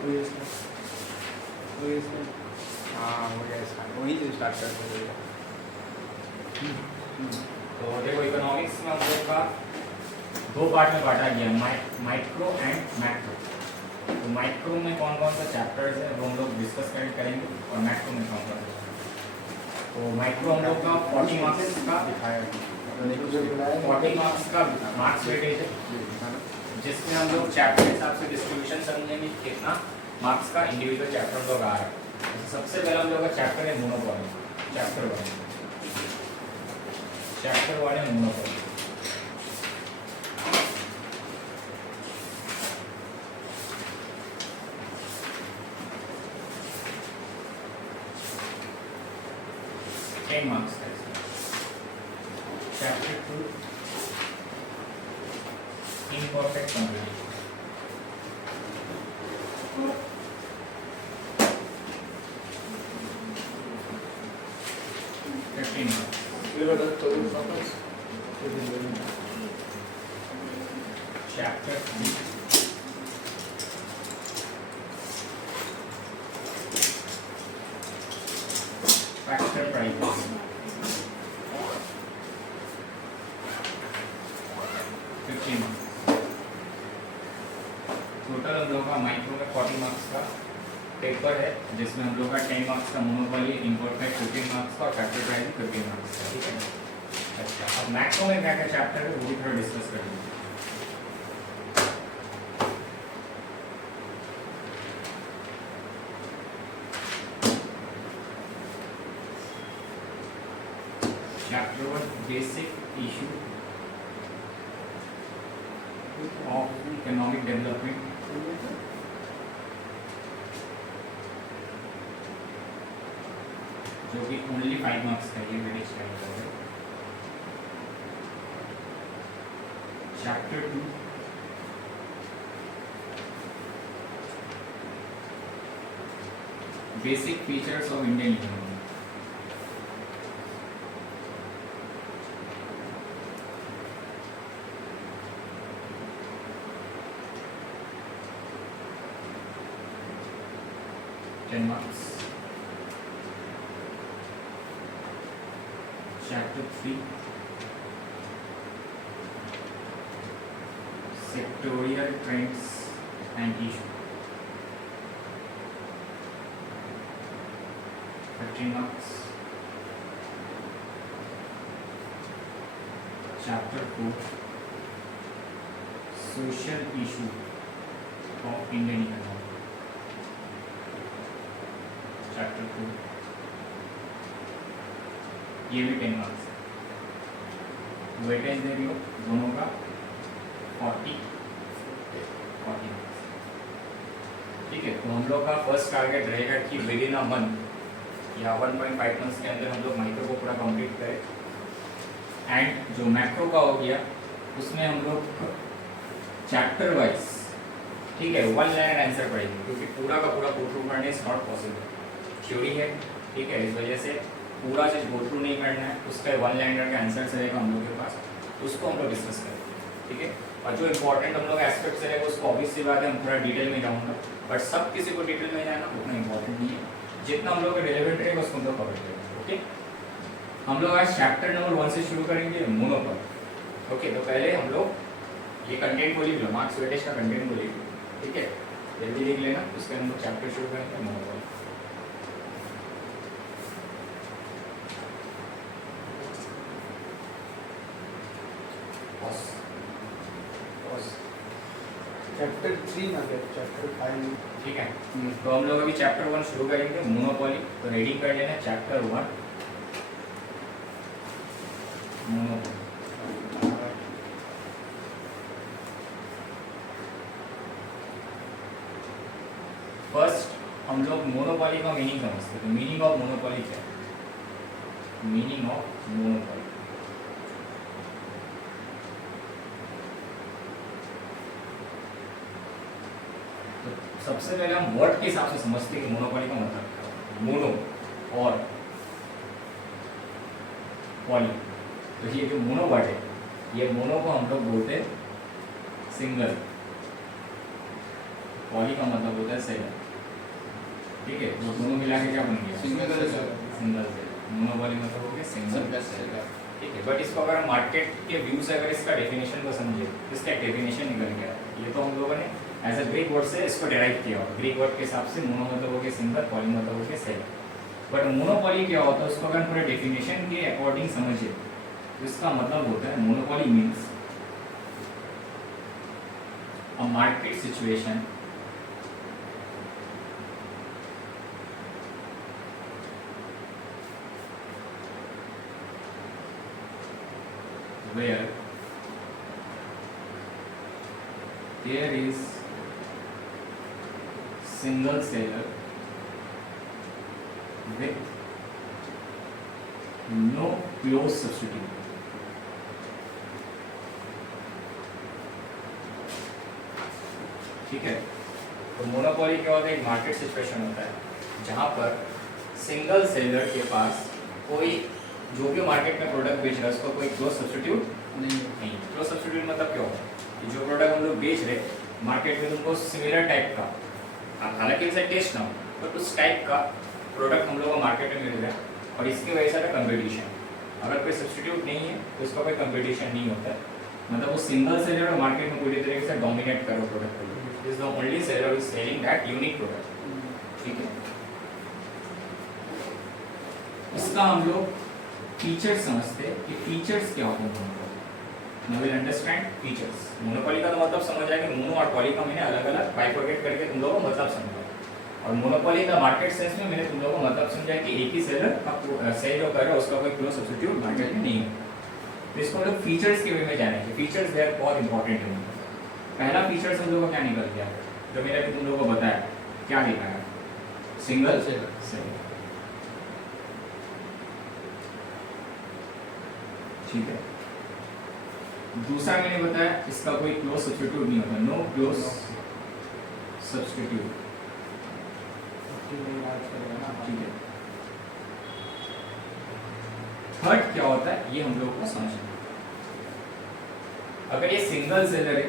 हाँ हो गया इसका, वहीं से स्टार्ट करते हैं। तो देखो इकोनॉमिक्स में हम लोग का दो पार्ट में बांटा गया, माइक्रो एंड मैक्रो। तो माइक्रो में कौन कौन सा चैप्टर्स है वो हम लोग डिस्कस करेंगे, और मैक्रो में कौन कौन सा। तो माइक्रो हम लोग का 40 मार्क्स का दिखाया, 40 मार्क्स का मार्क्स वेटेज है, जिसमें हम लोग चैप्टर के हिसाब से डिस्ट्रीब्यूशन समझेंगे कितना मार्क्स का इंडिविजुअल चैप्टर हम लोग आ रहा है। सबसे पहला हम लोग का चैप्टर है मोनोपोली, चैप्टर 1 है मोनोपोली। मार्क्स का chapter 2 imperfect complete, chapter 3 factor prices, 15 marks. Total हम लोग का माइक्रो में 40 मार्क्स का पेपर है, जिसमें हम लोग का 10 मार्क्स का मोनोपोली, इम्पोर्टेंट 15 मार्क्स का, और फैक्टर प्राइस 15 मार्क्स का, ठीक है। अच्छा, अब मैक्रो में क्या क्या चैप्टर है वो भी थोड़ा डिस्कस कर लेंगे। Chapter 1 basic issue of economic development, जो कि ओनली 5 मार्क्स का, ये वेटेज का है। Chapter 2 basic features of Indian economy, marks. Chapter 3 sectoral trends and issue, 15 marks. Chapter 4 social issue of Indian economy, chapter 2, ये भी 10 मार्क्स। वेटेज दे रही हो दोनों का 40 मार्क्स, ठीक है। तो हम लोग का फर्स्ट टारगेट रहेगा कि विद इन अ मंथ या 1.5 मंथ्स के अंदर हम लोग माइक्रो को पूरा कंप्लीट करें। एंड जो मैक्रो का हो गया उसमें हम लोग चैप्टर वाइज, ठीक है, 1 लाइन आंसर पढ़ेंगे, क्योंकि पूरा का पूरा गो थ्रू करना इज नॉट पॉसिबल, थ्योरी है, ठीक है। इस वजह से पूरा चीज गो थ्रू नहीं करना है, उसका 1 लाइनर का आंसर रहेगा हम लोग के पास, उसको हम लोग डिस्कस करेंगे, ठीक है। और जो इंपॉर्टेंट हम लोग एस्पेक्ट्स रहेगा उसको ऑब्वियस सी बात है हम थोड़ा डिटेल में जाऊँगा, बट सब किसी को डिटेल में जाना उतना इंपॉर्टेंट नहीं है, जितना हम लोग का रिलेवेंट रहेगा उसको हम लोग कवर करेंगे, ओके। हम लोग आज चैप्टर नंबर 1 से शुरू करेंगे, मोनोपोली, ओके। तो पहले हम लोग ये कंटेंट को लिख लो, मार्क्स वेटेज का कंटेंट को लिख लो, ठीक है, जल्दी लिख लेना, उसके हम लोग चैप्टर शुरू करेंगे मोनोपोली। चैप्टर 3 आ गया, चैप्टर 5, ठीक है। तो हम लोग अभी चैप्टर 1 शुरू करेंगे, मोनोपोली। तो रीडिंग कर लेना चैप्टर 1 मोनोपोली। फर्स्ट हम लोग मोनोपोली का मीनिंग समझते हैं। तो मीनिंग ऑफ मोनोपोली क्या है? मीनिंग ऑफ मोनोपोली, सबसे पहले हम वर्ड के हिसाब से समझते हैं कि मोनोपोली का मतलब क्या है। मोनो और पॉली, तो ये जो मोनो वर्ड है, ये मोनो को हम लोग बोलते हैं सिंगल, पॉली का मतलब होता है सेलर, ठीक है। वो दोनों मिला के क्या बन गया? Single seller. Single seller. Monopoly मतलब हो गया सिंगल सेलर, ठीक है। बट इसको अगर मार्केट के व्यू से अगर इसका डेफिनेशन को समझे, इसका डेफिनेशन निकल गया। ये तो हम लोगों ने एज अ ग्रीक वर्ड से इसको डेराइव किया हो। ग्रीक वर्ड के हिसाब से मोनो मतलब हो गया सिंगल, पॉली मतलब हो गया सेलर। बट मोनोपॉली क्या होता है, उसको अगर पूरे डेफिनेशन के अकॉर्डिंग समझे तो इसका मतलब होता है monopoly means a market situation where there is single seller with no close substitute. ठीक है, तो मोनोपोली क्या होता है? एक मार्केट सिचुएशन होता है जहां पर सिंगल सेलर के पास कोई जो भी मार्केट में प्रोडक्ट बेच रहा है उसका कोई क्लोज सब्स्टिट्यूट नहीं। क्लोज सब्स्टिट्यूट मतलब क्या होता है कि जो प्रोडक्ट हम लोग बेच रहे मार्केट में तुमको सिमिलर टाइप का, हालांकि इसे टेस्ट ना हो, बट उस टाइप का प्रोडक्ट हम लोग को मार्केट में मिल रहा है और इसकी वजह से कंपटीशन। अगर कोई सब्स्टिट्यूट नहीं है तो उसका कोई कंपटीशन नहीं होता है, मतलब वो सिंगल सेलर और मार्केट में पूरी तरीके से डोमिनेट करो प्रोडक्ट को। Is the only seller is selling that unique product, ठीक है। इसका हम लोग फीचर्स समझते हैं कि फीचर्स क्या होते हैं monopoly. Now will understand features. Monopoly का तो मतलब समझ आया कि मोनो और पॉली का मैंने अलग अलग बाइफरकेट करके तुम लोगों को मतलब समझा, और मोनोपोली का मार्केट सेंस में मैंने तुम लोगों को मतलब समझा कि एक ही सेलर का सेल जो कर रहा है उसका कोई क्लोज सब्स्टिट्यूट मार्केट में नहीं है। तो इसको हम लोग फीचर्स के वे में जानेंगे। फीचर्स दे आर बहुत इंपॉर्टेंट है। पहला फीचर्स हम लोगों को क्या निकल गया जो मैंने तुम लोगों को बताया, क्या लिखा है? सिंगल सेलर, ठीक है। दूसरा मैंने बताया इसका कोई क्लोज सब्स्टिट्यूट नहीं होता, नो क्लोज सब्स्टिट्यूट, ठीक है। थर्ड क्या होता है ये हम लोग को समझना। अगर ये सिंगल सेलर है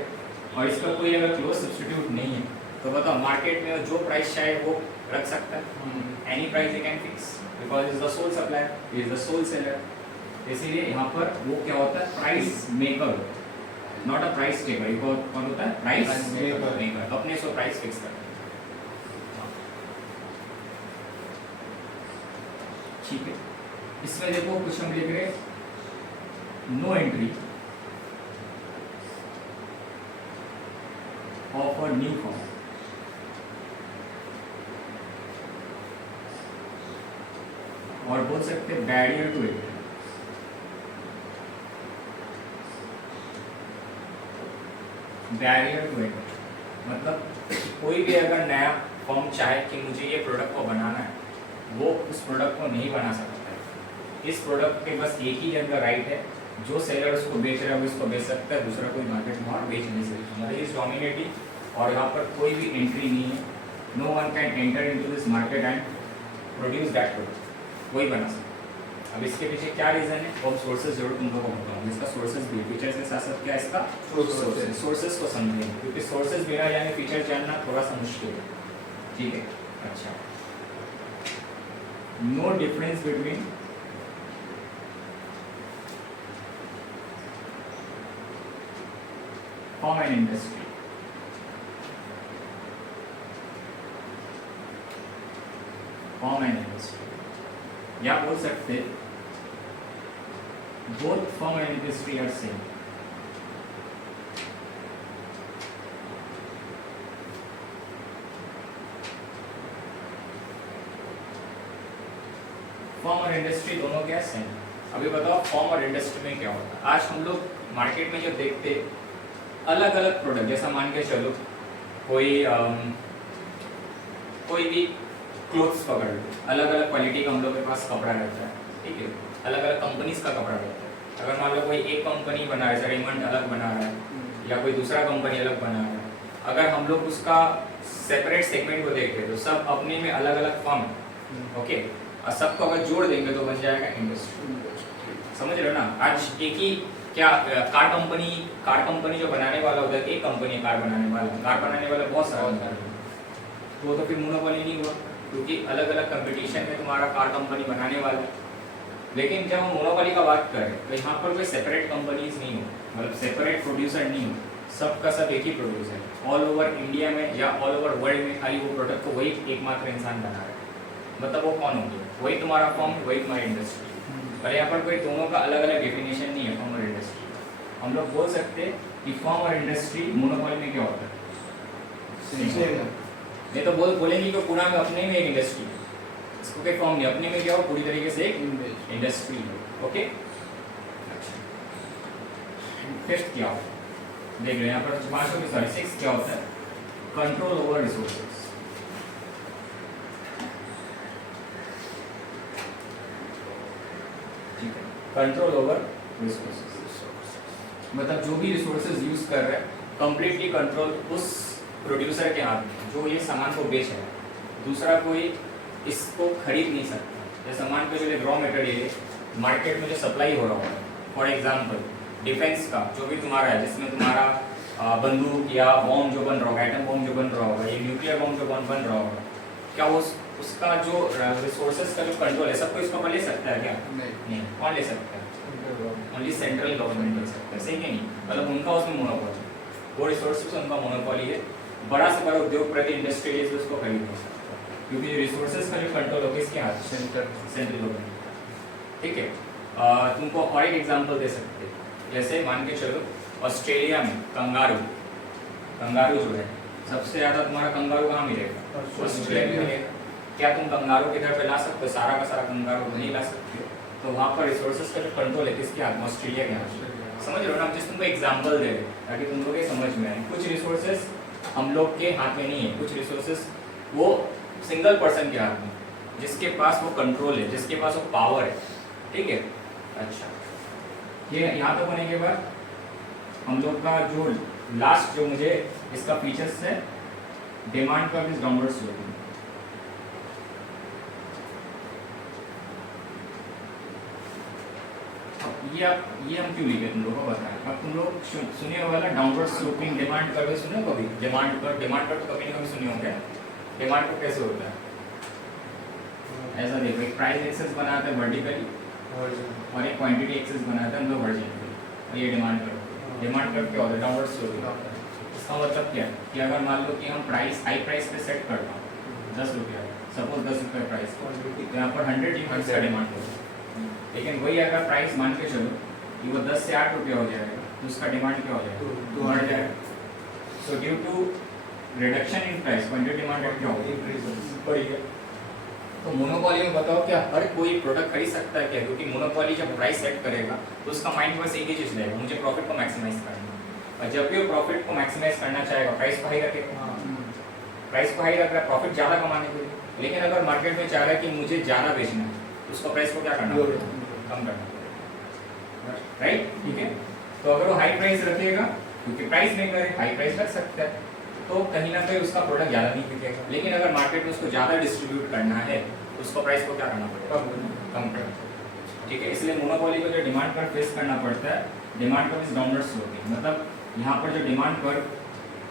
और इसका कोई अगर क्लोज सब्स्टिट्यूट नहीं है तो बताओ मार्केट में जो प्राइस चाहे वो रख सकता है, any price you can fix because is the sole supplier, is the sole seller. इसीलिए यहाँ पर वो क्या होता है? Price maker, not a price taker. कौन होता है? Price maker. तो अपने से प्राइस फिक्स करता है, ठीक है। इसमें देखो कुछ हम लिख रहे no entry of a new firm, और बोल सकते हैं barrier to entry. Barrier to entry मतलब कोई भी अगर नया फर्म चाहे कि मुझे ये प्रोडक्ट को बनाना है, वो उस प्रोडक्ट को नहीं बना सकता है। इस प्रोडक्ट के बस एक ही जन का राइट है, जो सेलर उसको बेच रहा है वो इसको बेच सकता है, दूसरा कोई मार्केट में और बेच नहीं सकता। मतलब इज डोमिनेटिंग और यहाँ पर कोई भी एंट्री नहीं है। No one can enter into this market and produce that product, वही बना सकता है। अब इसके पीछे क्या रीजन है वो सोर्सेज जरूर तुम लोगों को बताऊंगा। इसका सोर्सेज भी फीचर्स के साथ साथ क्या है इसका सोर्सेज को समझेंगे, क्योंकि सोर्सेज बिना जाने फीचर जानना थोड़ा सा मुश्किल है, ठीक है। अच्छा, no difference between firm and industry. Firm and industry या बोल सकते both firm and industry are same. फॉर्म और इंडस्ट्री दोनों क्या सेम। अभी बताओ फॉर्म और इंडस्ट्री में क्या होता है। आज हम लोग मार्केट में जो देखते अलग अलग प्रोडक्ट, जैसा मान के चलो कोई भी क्लोथ्स पकड़ लो, अलग अलग क्वालिटी का हम लोग के पास कपड़ा रहता है, ठीक है। अलग अलग कंपनीज का कपड़ा रहता है। अगर मान लो कोई एक कंपनी बना रहा है, रेमंड अलग बना रहा है या कोई दूसरा कंपनी अलग बना रहा है, अगर हम लोग उसका सेपरेट सेगमेंट को देखते तो सब अपने में अलग अलग फर्म है, ओके। और सबको अगर जोड़ देंगे तो बन जाएगा इंडस्ट्री। समझ रहे हो ना। आज एक ही क्या कार कंपनी जो बनाने वाला होता है, एक कंपनी है कार बनाने वाला बहुत सारा होता है, तो वो तो फिर मोनोपोली नहीं हुआ, क्योंकि अलग अलग कंपटीशन में तुम्हारा कार कंपनी बनाने वाला है। लेकिन जब हम मोनोपोली का बात करें तो यहाँ पर कोई सेपरेट कंपनीज नहीं हो, मतलब सेपरेट प्रोड्यूसर नहीं हो, सबका सब एक ही प्रोड्यूसर है। ऑल ओवर इंडिया में या ऑल ओवर वर्ल्ड में खाली वो प्रोडक्ट को वही एकमात्र इंसान बना रहा है, मतलब वो कौन हो गया, वही तुम्हारा फॉर्म, वही तुम्हारी इंडस्ट्री। पर यहाँ पर कोई दोनों का अलग अलग डेफिनेशन नहीं है फॉर्म और इंडस्ट्री। हम लोग बोल सकते हैं कि फॉर्म और इंडस्ट्री मोनोपोली में क्या होता है, नहीं तो बोलेंगे कि पूरा में अपने में एक इंडस्ट्री है, इसको कोई फॉर्म नहीं, अपने में क्या हो पूरी तरीके से एक इंडस्ट्री है। ओके, फिफ्थ क्या हो देख लो यहाँ पर 6 क्या होता है, control over resources. Control over resources मतलब जो भी रिसोर्सेज यूज कर रहे हैं कंप्लीटली कंट्रोल उस प्रोड्यूसर के हाथ में जो ये सामान को बेच रहा है, दूसरा कोई इसको खरीद नहीं सकता। ये सामान का जो रॉ मटेरियल मार्केट में जो सप्लाई हो रहा होगा, फॉर एग्जांपल डिफेंस का जो भी तुम्हारा है, जिसमें तुम्हारा बंदूक या बॉम्ब जो बन रहा होगा, एटम बॉम्ब जो बन रहा होगा, ये न्यूक्लियर बॉम्ब जो बन रहा होगा, क्या उसका जो रिसोर्सेज का जो कंट्रोल है सबको इसको ले सकता है क्या? नहीं। कौन ले सकता है? ओनली सेंट्रल गवर्नमेंट ले सकता है, सही है नहीं? मतलब उनका उसमें मोनोपोली, वो रिसोर्सेज उनका मोनोपोली है। बड़ा से बड़ा उद्योगपति इंडस्ट्रियलिस्ट उसको खरीद नहीं सकता, क्योंकि रिसोर्सेज का जो कंट्रोल होगा इसके हाथ, सेंट्रल गवर्नमेंट। ठीक है, तुमको और एक एग्जांपल दे सकते हैं, जैसे मान के चलो ऑस्ट्रेलिया में कंगारू जो है सबसे ज़्यादा तुम्हारा कंगारू कहाँ मिलेगा? ऑस्ट्रेलिया में मिलेगा। क्या तुम कंगारू किधर पे ला सकते हो? सारा का सारा कंगारू नहीं ला सकते हो, तो वहाँ पर रिसोर्सेज का जो कंट्रोल है किसके हाथ में? ऑस्ट्रेलिया के हाथ में। समझ रहे हो ना? हम जिस तुमको एग्जांपल दे रहे ताकि तुम लोग ये समझ में आए, कुछ रिसोर्सेज हम लोग के हाथ में नहीं है, कुछ रिसोर्सेज वो सिंगल पर्सन के हाथ में, जिसके पास वो कंट्रोल है, जिसके पास वो पावर है। ठीक है, अच्छा ये यहाँ तक होने के बाद हम लोग का जो लास्ट जो मुझे इसका फीचर्स है, demand curve is downward sloping. ये हम क्यों लिखे तुम लोगों को बताएं। अब तुम लोग सुने होगा ना डाउनवर्ड स्लोपिंग डिमांड कर्व, सुने कभी? डिमांड कर्व तो कभी ना कभी सुने होंगे। डिमांड कर्व कैसे होता है? ऐसा देखो, एक प्राइस एक्सेस बनाते हैं वर्टिकली और एक क्वांटिटी एक्सेस बनाते हैं हम लोग हॉरिजॉन्टली, और ये डिमांड कर्व क्या होता है? Downward sloping. इसका मतलब क्या है कि अगर मान लो कि हम प्राइस हाई प्राइस पे सेट करता हूँ 10 रुपया, सपोज 10 रुपये प्राइस, तो यहाँ पर 100 यूनिट्स का डिमांड होगा। लेकिन वही अगर प्राइस मान के चलो कि वो 10 से 8 रुपया हो जाएगा, तो उसका डिमांड क्या हो जाएगा? बढ़ जाएगा। So due to reduction in price quantity demand क्या होगा? तो मोनोपोली में बताओ क्या हर कोई प्रोडक्ट खरीद सकता है क्या? क्योंकि मोनोपोली जब प्राइस सेट करेगा तो उसका माइंड बस एक ही चीज़ रहेगा, मुझे प्रॉफिट को मैक्सिमाइज करना है। और जब भी वो प्रॉफिट को मैक्सिमाइज करना चाहेगा प्राइस को हाई रखेगा, प्राइस को हाई रख रहा है प्रॉफिट ज़्यादा कमाने के लिए। लेकिन अगर मार्केट में चाह रहा है कि मुझे ज़्यादा बेचना है, तो उसको प्राइस को क्या करना पड़ेगा? कम करना पड़ेगा, राइट? ठीक है, तो अगर वो हाई प्राइस रखेगा, क्योंकि प्राइस नहीं करे हाई प्राइस रख सकता है, तो कहीं ना कहीं उसका प्रोडक्ट ज़्यादा नहीं बिकेगा। लेकिन अगर मार्केट में उसको ज़्यादा डिस्ट्रीब्यूट करना है तो उसको प्राइस को क्या करना पड़ेगा? कम करना। ठीक है, इसलिए मोनोपोली को जो डिमांड कर्व फेस करना पड़ता है, demand curve is downward sloping. मतलब यहाँ पर जो डिमांड कर्व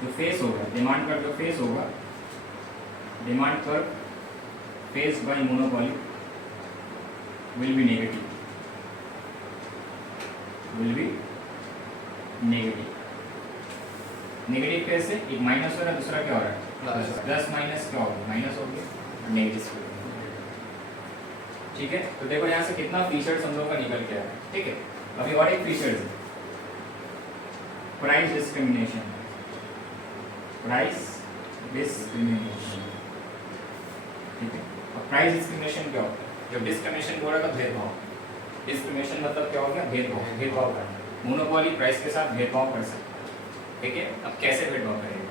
जो फेस होगा, डिमांड कर्व जो फेस होगा, demand curve face by monopoly will be negative, will be negative. Negative कैसे? एक माइनस हो रहा है, दूसरा क्या हो रहा है? प्लस माइनस क्या होगा? माइनस हो गया, नेगेटिव। ठीक है, तो देखो यहाँ से कितना फीचर्स हम लोग का निकल के आया है। ठीक है, अभी और एक फीचर्स है, प्राइस डिस्क्रिमिनेशन। प्राइस डिस्क्रिमिनेशन, ठीक है। अब प्राइस डिस्क्रिमिनेशन क्या होता है? जब डिस्क्रिमिनेशन हो रहा है तो भेदभाव, डिस्क्रिमिनेशन मतलब क्या हो गया? भेदभाव करना। मोनोपोली प्राइस के साथ भेदभाव कर सकता है। ठीक है, अब कैसे भेदभाव करेगा?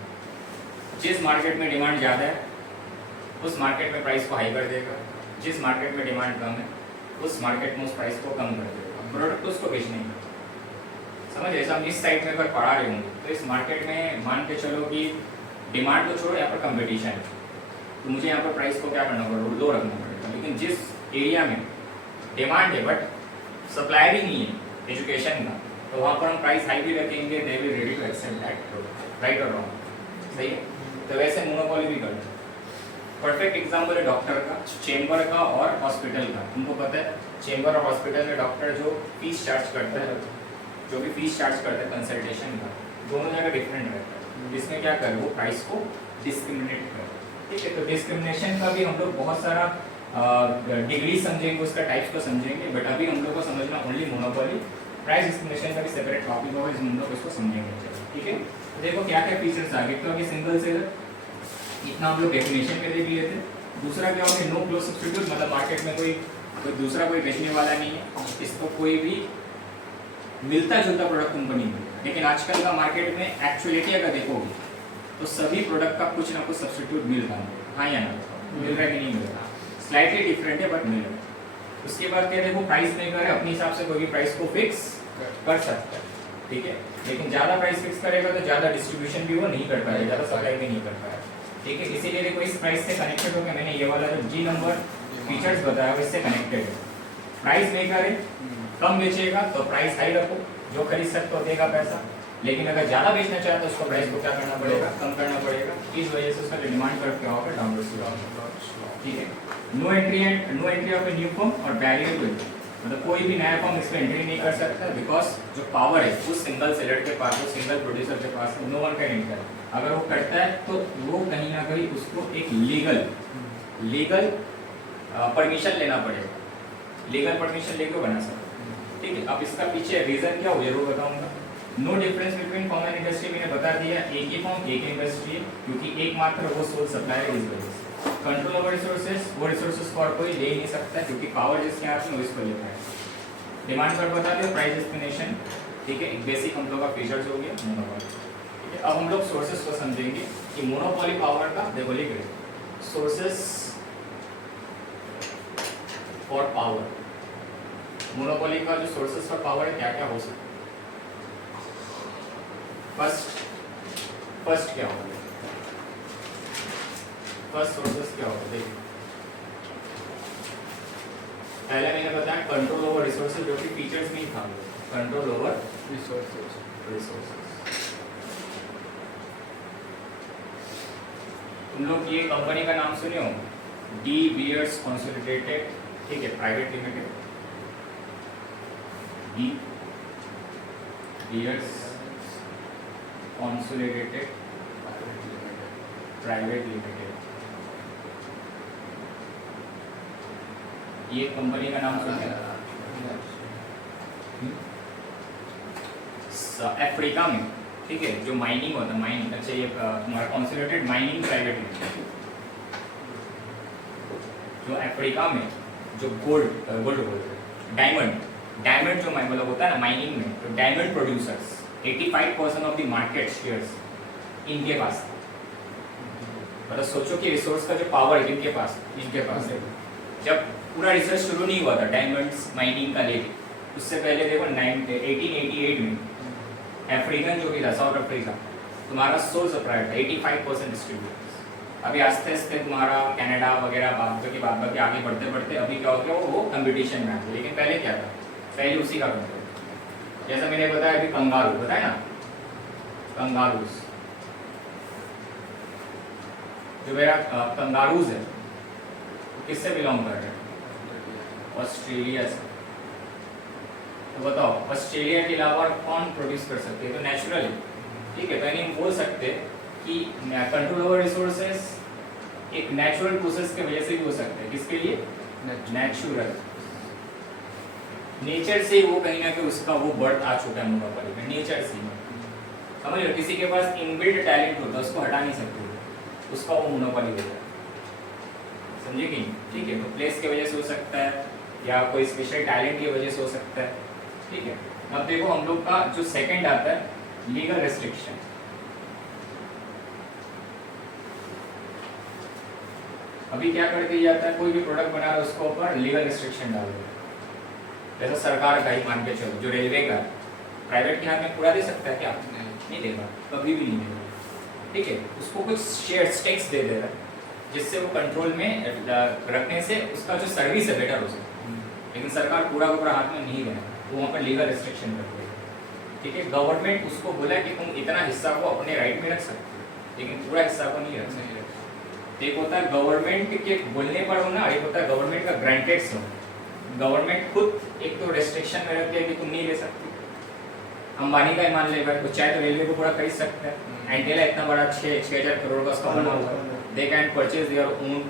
जिस मार्केट में डिमांड ज़्यादा है उस मार्केट में प्राइस को हाई कर देगा, जिस मार्केट में डिमांड कम है उस मार्केट में उस प्राइस को कम कर देगा, प्रोडक्ट को उसको बेचने का। समझ, ऐसा हम इस साइड में अगर पढ़ा रहे होंगे तो इस मार्केट में मान के चलो कि डिमांड तो छोड़ो, यहाँ पर कंपटीशन है, तो मुझे यहाँ पर प्राइस को क्या करना पड़ेगा? लो रखना पड़ेगा। लेकिन जिस एरिया में डिमांड है बट सप्लायर ही नहीं है एजुकेशन का, तो वहाँ पर हम प्राइस हाई भी रखेंगे, they will ready to accept that, right और रॉन्ग, सही है। तो वैसे मोनोपोली भी करते हैं। परफेक्ट एग्जाम्पल है डॉक्टर का, चेंबर का और हॉस्पिटल का। तुमको पता है चेंबर और हॉस्पिटल में डॉक्टर जो फीस चार्ज करता है, जो भी फीस चार्ज करता है कंसल्टेशन का, दोनों जगह डिफरेंट रहता है। इसमें क्या कर वो प्राइस को डिस्क्रिमिनेट कर, ठीक है। तो डिस्क्रिमिनेशन का भी हम लोग बहुत सारा डिग्री समझेंगे, उसका टाइप्स को समझेंगे, बट अभी हम लोग को समझना ओनली मोनोपोली। प्राइस डिस्क्रिमिनेशन का भी सेपरेट टॉपिक होगा, इसमें हम लोग इसको समझेंगे, ठीक है। तो देखो क्या क्या फीचर्स आ गए। तो अभी सिंगल सेलर इतना हम लोग डेफिनेशन पे देख लिए थे। दूसरा क्या हो गया, नो क्लोज सब्स्टिट्यूट, मतलब मार्केट में कोई दूसरा कोई बेचने वाला नहीं है, इसको कोई भी मिलता जुलता प्रोडक्ट तुमको नहीं मिलेगा। लेकिन आजकल का मार्केट में एक्चुअलिटी अगर देखोगे तो सभी प्रोडक्ट का कुछ ना कुछ सब्स्टिट्यूट मिल रहा है, हाँ या ना, मिल रहा है कि नहीं मिल रहा, स्लाइटली डिफरेंट है बट मिल रहा है। उसके बाद क्या देखो, प्राइस मेकर है, अपने हिसाब से कोई भी प्राइस को फिक्स कर सकता है, ठीक है। लेकिन ज़्यादा प्राइस फिक्स करेगा तो ज़्यादा डिस्ट्रीब्यूशन भी वो नहीं कर पाएगा, ज़्यादा सप्लाई भी नहीं कर पाएगा, ठीक है। इसीलिए देखो इस प्राइस से कनेक्टेड होकर मैंने ये वाला जो जी नंबर फीचर्स बताया वो इससे कनेक्टेड है। प्राइस मेकर है, कम बेचेगा तो प्राइस हाई रखो, जो खरीद सकते हो देगा पैसा। लेकिन अगर ज़्यादा बेचना चाहे तो उसको प्राइस को क्या करना पड़ेगा, कम करना पड़ेगा। इस वजह से उसका डिमांड कर्व क्या होगा, डाउनवर्ड स्लोप, ठीक है। No entry of a new firm और बैरियर टू एंट्री, मतलब कोई भी नया फर्म इसमें एंट्री नहीं कर सकता, बिकॉज जो पावर है उस सिंगल सेलर के पास, उस सिंगल प्रोड्यूसर के पास, नो वन कैन एंटर। अगर वो करता है तो वो कहीं ना कहीं उसको एक लीगल परमिशन लेना पड़ेगा, लीगल परमिशन लेकर बना सकता, ठीक है। अब इसका पीछे रीजन क्या हो जरूर बताऊंगा। No difference between firm and industry, मैंने बता दिया, एक ही फॉर्म एक इंडस्ट्री है, क्योंकि एकमात्र वो सोल सप्लायर इस वजह से। कंट्रोल ओवर रिसोर्सेज, वो रिसोर्सेज को और कोई ले नहीं सकता, क्योंकि पावर जिसके हाथ में वो इसको लेता है। डिमांड पर बता दो, प्राइस डिस्क्रिमिनेशन, ठीक है। एक बेसिक हम लोग का फीचर्स हो गया मोनोपोली, ठीक है। अब हम लोग सोर्सेज को समझेंगे कि मोनोपोली पावर का, देखो लिख रहे सोर्सेज फॉर पावर, मोनोपोली का जो सोर्सेज फॉर पावर है क्या क्या हो सकता है। फर्स्ट क्या होगा, फर्स्ट सोर्सेस क्या होगा, देखिए पहले मैंने बताया कंट्रोल ओवर रिसोर्सेज, जो कि फीचर्स में ही था, कंट्रोल ओवर रिसोर्सेज। तुम लोग ये कंपनी का नाम सुने हो, डी बीयर्स कंसोलिडेटेड, ठीक है, private limited, De Beers consolidated private limited, ये कंपनी का नाम सुने। अफ्रीका में, ठीक है, जो माइनिंग होता है, माइनिंग, अच्छा ये तुम्हारा कंसोलिडेटेड माइनिंग प्राइवेट लिमिटेड, जो अफ्रीका में जो गोल्ड डायमंड जो मतलब होता है ना माइनिंग में, तो diamond producers 85% of the market shares इनके पास, मतलब सोचो कि रिसोर्स का जो पावर है इनके पास है। जब पूरा रिसर्च शुरू नहीं हुआ था डायमंड्स माइनिंग का लेके, उससे पहले देखो 1888 में अफ्रीकन जो भी था, साउथ अफ्रीका, तुम्हारा सोल सप्लायर था, 85% डिस्ट्रीब्यूटर्स। अभी आस्ते आस्ते तुम्हारा कनाडा वगैरह बात आगे बढ़ते बढ़ते अभी क्या हो गया, वो कंपटीशन में आ गया। लेकिन पहले क्या था, पहले उसी का कंट्रोल, जैसा मैंने बताया अभी कंगारू बताया ना, कंगारूज, जो मेरा कंगारूज है किससे बिलोंग कर रहे हैं, ऑस्ट्रेलिया से। तो बताओ ऑस्ट्रेलिया के अलावा कौन प्रोड्यूस कर सकते हैं, तो नेचुरली, ठीक है। तो यानी हम बोल सकते कि कंट्रोल ओवर रिसोर्सेज एक नेचुरल प्रोसेस की वजह से भी हो सकता है। किसके लिए, नेचुरल, नेचर से वो कहीं ना कहीं उसका वो बर्थ आ चुका है मोनोपोली में, नेचर से। समझ लो, किसी के पास इनबिल्ट टैलेंट होता है, उसको हटा नहीं सकते, उसका वो मोनोपोली होता है, समझे कि, ठीक है। तो प्लेस की वजह से हो सकता है, या कोई स्पेशल टैलेंट की वजह से हो सकता है, ठीक है। अब देखो हम लोग का जो सेकंड आता है लीगल रेस्ट्रिक्शन। अभी क्या कर दिया जाता है, कोई भी प्रोडक्ट बना रहा है उसको ऊपर लीगल रेस्ट्रिक्शन डाल दिया, जैसा सरकार का ही मान के चलो, जो रेलवे का, प्राइवेट के हाथ में पूरा दे सकता है क्या, नहीं देगा, कभी भी नहीं देगा, ठीक है। उसको कुछ शेयर टैक्स दे देगा, जिससे वो कंट्रोल में रखने से उसका जो सर्विस है बेटर हो सके। लेकिन सरकार पूरा का पूरा हाथ में नहीं देना, वो वहाँ पर लीगल रेस्ट्रिक्शन कर देगा, ठीक है, गवर्नमेंट उसको बोला कि तुम इतना हिस्सा को अपने राइट में रख सकते हो, लेकिन पूरा हिस्सा को नहीं रख सकते। एक होता है गवर्नमेंट के बोलने पर होना, एक होता है गवर्नमेंट का ग्रांटेड सो। गवर्नमेंट खुद एक तो रेस्ट्रिक्शन में रखती है कि तुम नहीं ले सकते। अंबानी का ही मान लेगा तो चाहे तो रेलवे को पूरा खरीद सकता है। एंटेला इतना बड़ा 6,000 करोड़ का उसका बना हुआ है, they can purchase their own,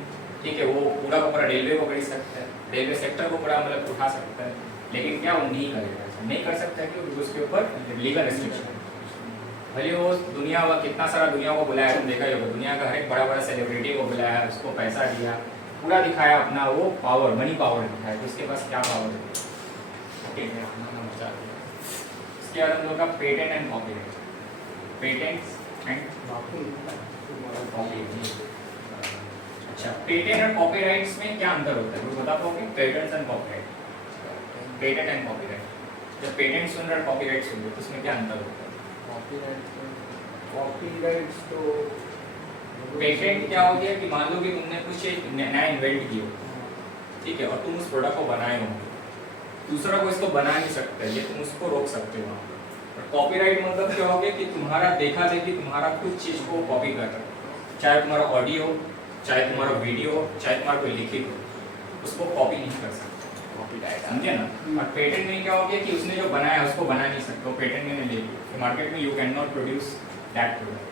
ठीक है, वो पूरा का पूरा रेलवे को खरीद सकता है, रेलवे सेक्टर को पूरा मतलब उठा सकता है, लेकिन क्या वो नहीं करेगा, नहीं कर सकता क्योंकि उसके ऊपर लीगल रेस्ट्रिक्शन। भले वो दुनिया व कितना सारा दुनिया को बुलाया, तुम देखा ही होगा, दुनिया का हर एक बड़ा बड़ा सेलिब्रिटी को बुलाया, उसको पैसा दिया, पूरा दिखाया अपना वो पावर, मनी पावर दिखाया कि उसके पास क्या पावर है, ठीक है, अपना मचा दिया। इसके बाद हम लोग का patent and copyright. Patents and copyright. अच्छा, पेटेंट और कॉपीराइट्स में क्या अंतर होता है, वो बता पाओगे? Patents and copyright, patent and copyright. जब पेटेंट सुन रहे कॉपीराइट सुन रहे तो उसमें क्या अंतर होता है? कॉपीराइट्स तो पेटेंट क्या हो गया कि मान लो कि तुमने कुछ एक नया इन्वेंट किया, ठीक है, और तुम उस प्रोडक्ट को बनाए हो, दूसरा कोई इसको बना नहीं सकता है, ये तुम उसको रोक सकते हो। और कॉपीराइट मतलब क्या हो गया कि तुम्हारा देखा देखी तुम्हारा कुछ चीज को कॉपी कर रहा है, चाहे तुम्हारा ऑडियो हो, चाहे तुम्हारा वीडियो हो, चाहे तुम्हारा कोई लिखित हो, उसको कॉपी नहीं कर सकते। कॉपीराइट, समझे ना? और पेटेंट में क्या हो गया कि उसने जो बनाया उसको बना नहीं सकते, पेटेंट में ले लिया, मार्केट में you can not produce that product,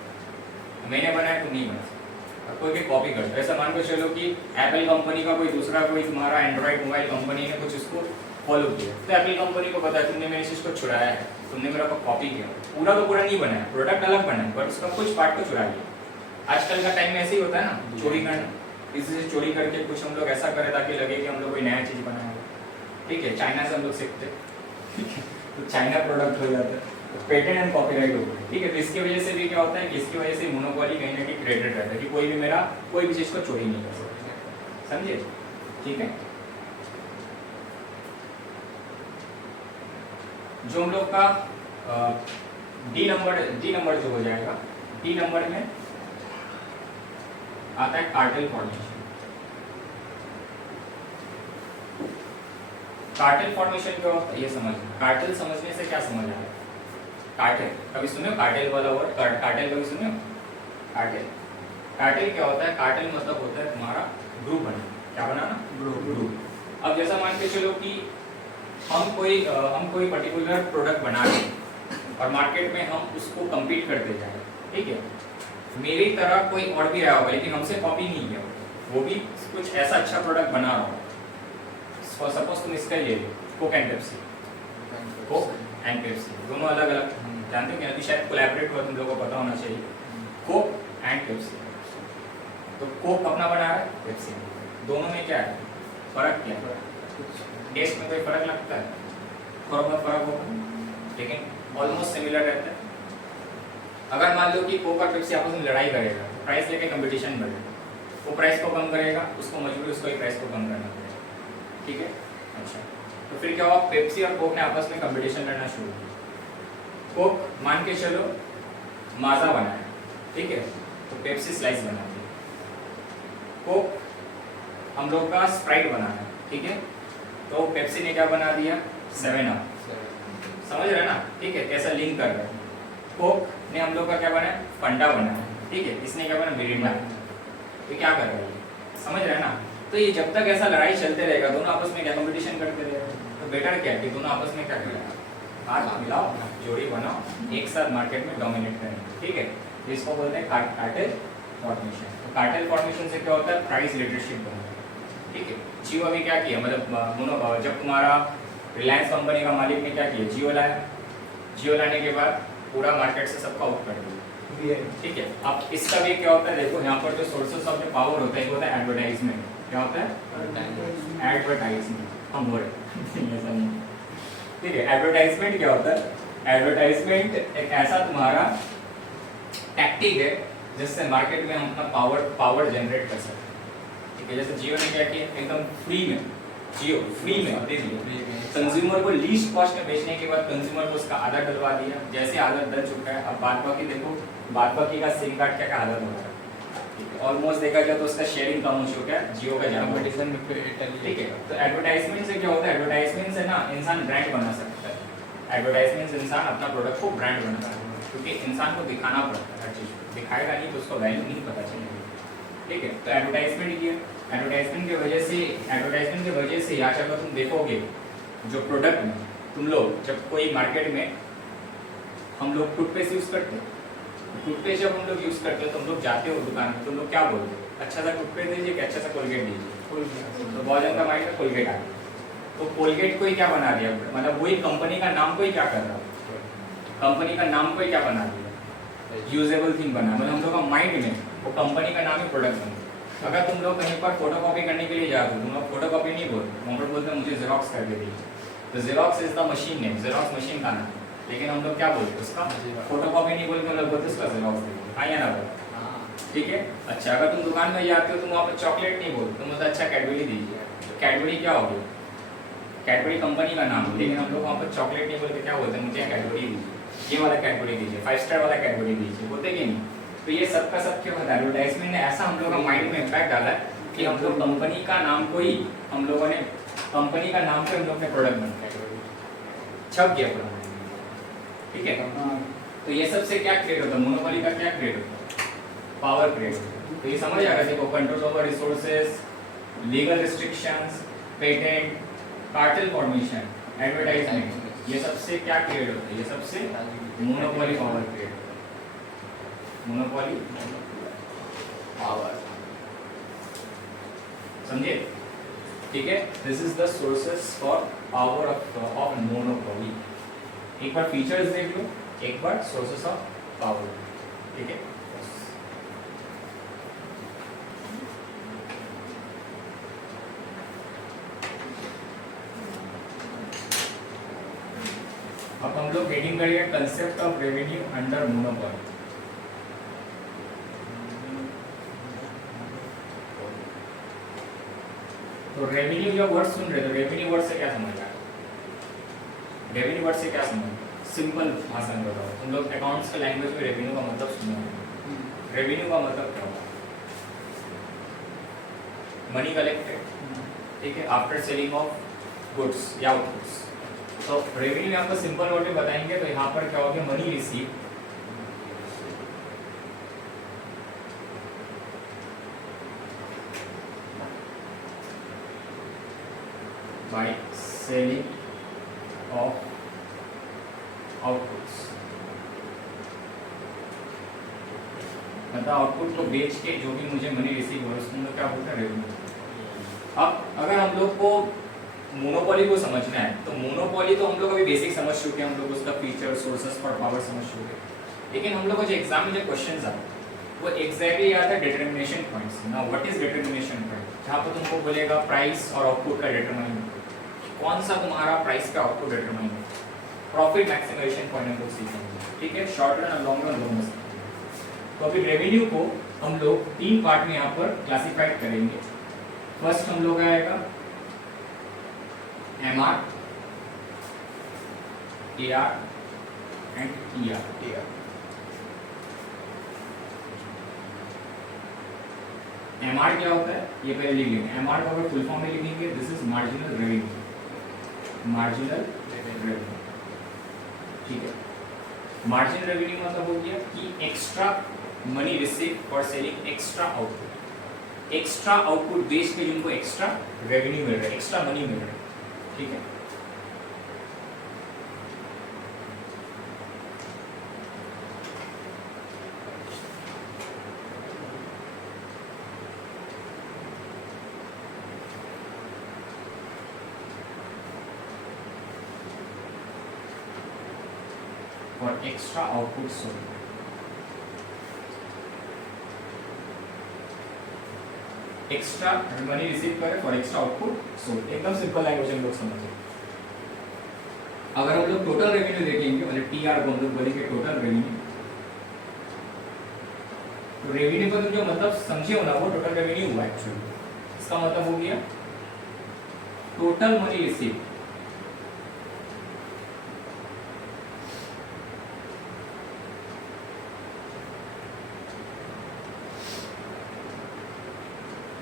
मैंने बनाया तुम नहीं बना सकते। और कोई भी कॉपी करता है, ऐसा मान के चलो कि एप्पल कंपनी का कोई दूसरा कोई तुम्हारा एंड्रॉइड मोबाइल कंपनी ने कुछ उसको फॉलो किया, तो एप्पल कंपनी को पता है तुमने मेरे चीज को चुराया है, तुमने मेरा कॉपी किया, पूरा तो पूरा नहीं बनाया, प्रोडक्ट अलग बनाया, पर उसका कुछ पार्ट को चुरा लिया। आजकल का टाइम में ऐसे ही होता है ना, चोरी करना, किसी से चोरी करके कुछ हम लोग ऐसा करें ताकि लगे कि हम लोग कोई नया चीज बनाया है, ठीक है, चाइना से हम लोग सीखते, ठीक है, तो चाइना प्रोडक्ट हो जाता है, तो पेटेंट एंड कॉपीराइट हो गया, ठीक है। तो इसकी वजह से भी क्या होता है कि इसकी वजह से मोनोपोली कहीं ना कहीं क्रिएटेड रहता है कि कोई भी मेरा कोई भी चीज को चोरी नहीं कर सकता, समझे? ठीक है, जो हम लोग का डी नंबर जो हो जाएगा, डी नंबर में आता है कार्टेल फॉर्मेशन। कार्टेल फॉर्मेशन क्या होता है ये समझ, कार्टेल समझने से क्या समझ आया? कार्टेल कभी सुने हो? कार्टेल वाला वर्ड, कार्टेल कभी सुने हो? कार्टेल क्या होता है? कार्टेल मतलब होता है तुम्हारा ग्रुप बनाना। क्या बनाना? ग्रुप। अब जैसा मान के चलो कि हम कोई पर्टिकुलर प्रोडक्ट बना रहे हैं और मार्केट में हम उसको कम्पीट करते जाए, ठीक है, मेरी तरह कोई और भी रहा होगा लेकिन हमसे कॉपी नहीं किया, वो भी कुछ ऐसा अच्छा प्रोडक्ट बना रहा हो, सपोज तुम इसका ले लो, Coke and Pepsi, Coke and Pepsi दोनों अलग अलग, जानते हो क्या? अभी शायद कोलैबोरेट हुआ, तुम लोगों को पता होना चाहिए, कोक एंड पेप्सी। तो कोक अपना बना रहा है, पेप्सी, दोनों में क्या है फर्क? क्या है? टेस्ट में कोई फर्क लगता है? थोड़ा बहुत फर्क होगा, लेकिन ऑलमोस्ट सिमिलर रहता है। अगर मान लो कि कोक और पेप्सी आपस में लड़ाई करेगा, तो प्राइस लेके कंपटीशन बढ़ेगा, वो प्राइस को कम करेगा, उसको मजबूरी उसको ही प्राइस को कम करना पड़ेगा, ठीक है। अच्छा, तो फिर क्या हुआ? पेप्सी और कोक ने आपस में कंपटीशन करना शुरू किया। कोक मान के चलो माजा बनाया, ठीक है, तो पेप्सी स्लाइस बना दी। कोक हम लोग का स्प्राइट बनाना, ठीक है, तो पेप्सी ने क्या बना दिया? 7 अप। समझ रहे ना? ठीक है, कैसा लिंक कर रहा है। कोक ने हम लोग का क्या बनाया? फंडा बनाया, ठीक है, इसने क्या बना? मिरिंडा। ये क्या कर रहा है? समझ रहे ना? तो ये जब तक ऐसा लड़ाई चलते रहेगा, दोनों आपस में क्या कंपटीशन करते रहेगा, तो बेटर क्या है कि दोनों आपस में क्या करेगा? हाथ मिलाओ, जोड़ी बनाओ, एक साथ मार्केट में डोमिनेट करें, ठीक है। इसको बोलते हैं कार्टेल फॉर्मेशन। तो कार्टेल फॉर्मेशन से क्या होता है? प्राइस लीडरशिप बनता है, ठीक है। जियो अभी क्या किया, मतलब जब तुम्हारा रिलायंस कंपनी का मालिक ने क्या किया? जियो लाया, जियो लाने के बाद पूरा मार्केट से सबका आउट कर दिया, ठीक है। अब इसका भी क्या होता है? देखो यहाँ पर जो सोर्सेस ऑफ जो पावर होता है, एक होता है एडवर्टाइजमेंट। क्या होता है? एडवर्टाइजमेंट। हम बोल रहे ऐसा नहीं, ठीक है। एडवर्टाइजमेंट क्या होता है? एडवर्टाइजमेंट एक ऐसा तुम्हारा टैक्टिक है जिससे मार्केट में हम अपना पावर जनरेट कर सकते हैं, ठीक है। जैसे जियो ने क्या किया? एकदम फ्री में, जियो फ्री में दे दिया कंज्यूमर को, लीस्ट कॉस्ट में बेचने के बाद कंज्यूमर को उसका आधा डलवा दिया। जैसे आधा डल चुका है, अब बाद बाकी देखो, बाद बाकी का सिम कार्ड क्या आधा हो रहा है, ऑलमोस्ट देखा जाए तो उसका शेयरिंग कम हो चुका है, जियो का कंपटीशन, ठीक है। तो एडवर्टाइजमेंट से क्या होता है? एडवर्टाइजमेंट से ना इंसान ब्रांड बना सकता है, एडवर्टाइजमेंट इंसान अपना प्रोडक्ट को ब्रांड बनाता है, क्योंकि इंसान को दिखाना पड़ता है हर चीज़ को, दिखाएगा नहीं तो उसको वैल्यू नहीं पता चलेगी। ठीक है, तो एडवर्टाइजमेंट की एडवर्टाइजमेंट की वजह से आज अगर तुम देखोगे जो प्रोडक्ट में तुम लोग जब कोई मार्केट में हम लोग टूथपेस्ट यूज़ करते हैं, टूथपेस्ट जब हम लोग यूज़ करते हैं तो हम लोग जाते हो दुकान में, तुम लोग क्या बोलते हो, अच्छा सा टूथपेस्ट दीजिए कि अच्छा सा कोलगेट दीजिए, तो बहुत जन का माइंड में कोलगेट आ गया। तो कोलगेट को ही क्या बना दिया, मतलब वही कंपनी का नाम को ही क्या कर रहा है, कंपनी का नाम को ही क्या बना दिया, यूजेबल थिंग बना, मतलब हम लोग का माइंड में वो कंपनी का नाम ही प्रोडक्ट बना। अगर तुम लोग कहीं पर फोटो कॉपी करने के लिए जाते हो, तुम लोग फोटो कॉपी नहीं बोलते, हम लोग बोलते हैं मुझे जेरोक्स करके दीजिए, तो xerox is the machine name, xerox machine का नाम, लेकिन हम लोग क्या बोलते हैं उसका फोटो कॉपी नहीं बोलते, हम लोग बोलते उसका जेरोक्स दीजिए, हाँ या ना बोलते। ठीक है, अच्छा अगर तुम दुकान में जाते हो तुम वहाँ पर चॉकलेट नहीं बोलते, तुम बोलते अच्छा कैडबरी दीजिए, तो कैडबरी क्या होगी, कैडबरी कंपनी का नाम, लेकिन हम लोग वहाँ पर चॉकलेट नहीं बोलते, क्या बोलते हैं मुझे कैडबरी दीजिए, ये वाला कैडबरी दीजिए, 5 स्टार वाला कैडबरी दीजिए, बोलते कि नहीं। तो ये सबका सब क्या होता है, एडवर्टाइजमेंट ने ऐसा हम लोग का माइंड में इम्पैक्ट डाला है कि हम लोग कंपनी का नाम को ही हम लोगों ने कंपनी का नाम पे हम लोग ने प्रोडक्ट बनाया, छप गया पूरा। ठीक है, तो ये सबसे क्या क्रिएट होता है, मोनोपोली का क्या क्रिएट होता है, पावर क्रिएट होता है। तो ये समझ आ रहा है, देखो control over resources, legal restrictions, patent, cartel formation, advertisement, ये सबसे क्या क्रिएट होता है, ये सबसे मोनोपोली पावर क्रिएट होता है, मोनोपोली पावर, समझे। ठीक है, this is the sources for power of monopoly. एक बार फीचर्स देख लो, एक बार सोर्सेस ऑफ पावर। ठीक है, अब हम लोग रीडिंग करेंगे concept of revenue under monopoly. तो रेवेन्यू जब वर्ड सुन रहे तो रेवेन्यू वर्ड से क्या समझ रहा है, रेवेन्यू वर्ड से क्या समझ, सिंपल भाषा में बताओ, तुम लोग अकाउंट्स के लैंग्वेज में रेवेन्यू का मतलब सुना है, रेवेन्यू का मतलब क्या होता है, मनी कलेक्टेड, ठीक है, आफ्टर सेलिंग ऑफ गुड्स या आउटपुट्स। तो रेवेन्यू आपको सिंपल वर्ड में बताएंगे तो यहाँ पर क्या होगा, money receive by selling of outputs, मतलब आउटपुट को बेच के जो भी मुझे मनी रिसीव हो रहा है उसको क्या बोलते हैं, रेवेन्यू। अब अगर हम लोग को मोनोपोली को समझना है तो मोनोपोली तो हम लोग अभी बेसिक समझ चुके हैं, हम लोग उसका फीचर, सोर्सेस फॉर पावर समझ चुके हैं, लेकिन हम लोग को जो एग्जाम में जो क्वेश्चंस आते हैं वो एग्जैक्टली आता है determination points. Now what is determination point, जहाँ पर तुमको बोलेगा प्राइस और आउटपुट का डिटरमाइन, कौन सा तुम्हारा प्राइस का आउटपुट डिटरमाइन है, प्रॉफिट मैक्सिमाइजेशन पॉइंट हम लोग सीखेंगे। ठीक है, शॉर्ट रन और लॉन्ग रन दोनों सीखेंगे। तो अभी रेवेन्यू को हम लोग 3 पार्ट में यहाँ पर क्लासिफाइड करेंगे। फर्स्ट हम लोग आएगा MR, AR and ER। MR क्या होता है ये पहले लिख लेंगे, MR का अगर फुल फॉर्म में लिखेंगे this is marginal revenue, marginal revenue. ठीक है, मार्जिनल रेवेन्यू मतलब हो गया कि extra money receive for selling extra output, extra output बेच के जिनको एक्स्ट्रा रेवेन्यू मिल रहा है, एक्स्ट्रा मनी मिल रहा है। ठीक है, और extra output sold, extra money receive करे फॉर एक्स्ट्रा आउटपुट सोल्ड। एकदम सिंपल लैंग्वेज हम लोग समझे। अगर हम लोग टोटल रेवेन्यू देखेंगे, मतलब TR को हम लोग बोलेंगे टोटल रेवेन्यू, तो रेवेन्यू का तुम जो मतलब समझे हो ना वो टोटल रेवेन्यू हुआ एक्चुअली। इसका मतलब हो गया total money receive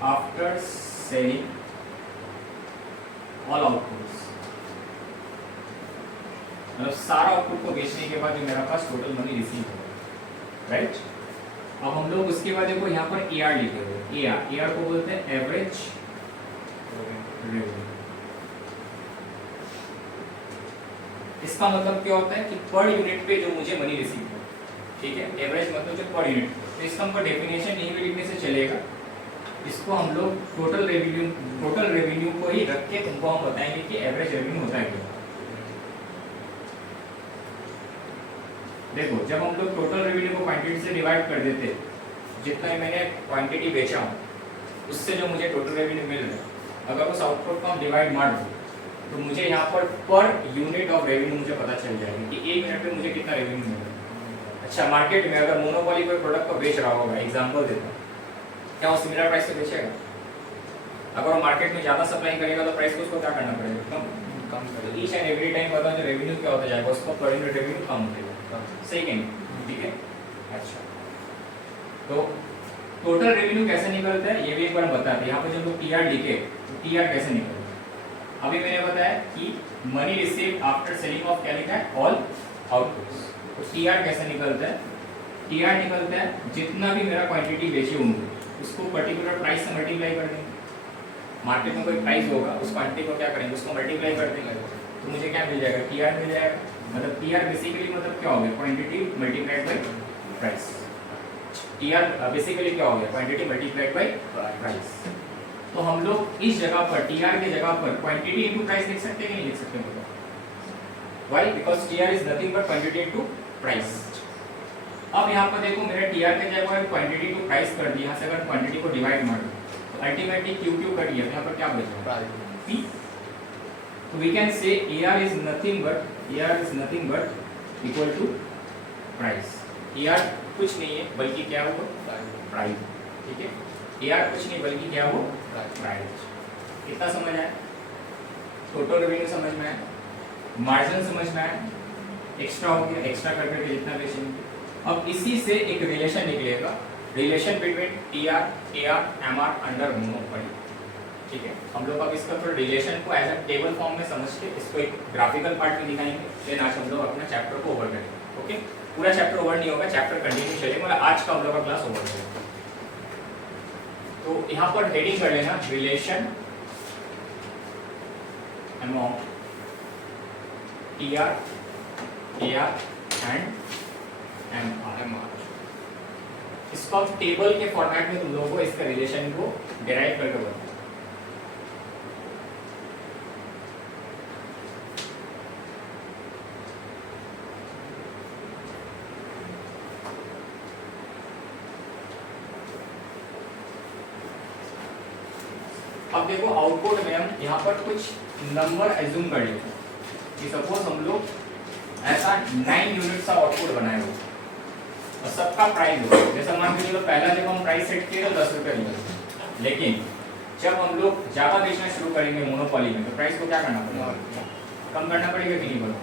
after selling all outputs मतलब सारा आउटपुट को बेचने के बाद जो मेरा पास टोटल मनी रिसीव होगा, राइट। अब हम लोग उसके बाद देखो यहाँ पर AR लिखे हुए, AR को बोलते हैं एवरेज रेवेन्यू। इसका मतलब क्या होता है कि पर यूनिट पे जो मुझे मनी रिसीव हो, ठीक है, एवरेज मतलब जो पर यूनिट। तो इसका हमको डेफिनेशन यही भी लिखने से चलेगा, इसको हम लोग टोटल रेवेन्यू को ही रख के तुमको हम बताएंगे कि एवरेज रेवेन्यू होता है क्या। देखो जब हम लोग टोटल रेवेन्यू को क्वांटिटी से डिवाइड कर देते, जितना मैंने क्वांटिटी बेचा हूँ उससे जो मुझे टोटल रेवेन्यू मिल रहा है, अगर उस आउटपुट को हम डिवाइड मार दें तो मुझे यहाँ पर यूनिट ऑफ रेवेन्यू मुझे पता चल जाएगा कि 1 मिनट में मुझे कितना रेवेन्यू मिल रहा है। अच्छा, मार्केट में अगर मोनोपोली कोई प्रोडक्ट को बेच रहा होगा, एग्जांपल देता हूँ, क्या वो सिमिलर प्राइस पे बेचेगा? अगर वो मार्केट में ज़्यादा सप्लाई करेगा तो प्राइस को उसको क्या करना पड़ेगा? कम करेगा। ईच एंड एवरी टाइम पता जो रेवेन्यू क्या होता जाएगा, उसको पर यूनिट रेवेन्यू कम होगा, सही कहेंगे, ठीक है। अच्छा, तो टोटल रेवेन्यू कैसे निकलता है ये भी एक बार बताते हैं। यहाँ पे जो TR लिखे तो TR कैसे निकलता है, अभी मैंने बताया कि money receive after selling of क्या लिखा है, ऑल आउटपुट्स। तो TR कैसे निकलता है, TR निकलता है जितना भी मेरा क्वांटिटी बेची होंगी उसको पर्टिकुलर प्राइस से मल्टीप्लाई कर देंगे। मार्केट में कोई प्राइस होगा, उस क्वांटिटी को क्या करेंगे, उसको मल्टीप्लाई कर देंगे, तो मुझे क्या मिल जाएगा, TR मिल जाएगा। मतलब TR बेसिकली मतलब क्या हो गया, quantity multiplied by price. TR basically क्या हो गया, क्वांटिटी मल्टीप्लाइड बाय प्राइस। तो हम लोग इस जगह पर TR के जगह पर क्वांटिटी इनटू प्राइस लिख सकते हैं कि नहीं लिख सकते? Why? Because TR is nothing but quantity into price. अब यहाँ पर देखो मेरा TR के जगह क्वांटिटी टू प्राइस कर दिया, यहाँ से अगर क्वांटिटी को डिवाइड मार दो तो अल्टीमेटली QQ कर दिया, यहाँ पर क्या बचा, P। तो we can say AR is nothing but equal to price। AR कुछ नहीं है बल्कि क्या हो, प्राइस, ठीक है। AR कुछ नहीं बल्कि क्या हो, प्राइस। कितना समझ आया? टोटल रेवेन्यू समझ में आया, मार्जिन समझ में आया, एक्स्ट्रा हो गया, एक्स्ट्रा कर करके जितना बेचेंगे। अब इसी से एक रिलेशन निकलेगा, relation between TR, AR, MR under monopoly, ठीक है। हम लोग अब इसका थोड़ा रिलेशन को एज अ टेबल फॉर्म में समझ के इसको एक ग्राफिकल पार्ट में दिखाएंगे। देन आज हम लोग अपना चैप्टर को ओवर करेंगे, ओके। पूरा चैप्टर ओवर नहीं होगा, चैप्टर कंटिन्यू चलेगा, मतलब आज का हम लोग का क्लास ओवर होगा। तो यहाँ पर हेडिंग कर लेना, relation among TR, AR and MR। इसको अब टेबल के फॉर्मेट में तुम लोगों को इसका रिलेशन को डिराइव करके बताओ। अब देखो आउटपुट में हम यहाँ पर कुछ नंबर एज्यूम कर लेते हैं कि सपोज हम लोग ऐसा 9 यूनिट का आउटपुट बनाए हो और सबका प्राइस हो, जैसा मान के चलो पहला जब हम प्राइस सेट किए तो 10 रुपये लिया, लेकिन जब हम लोग ज़्यादा बेचना शुरू करेंगे मोनोपोली में तो प्राइस को क्या करना पड़ेगा, कम करना पड़ेगा कि नहीं बोलो।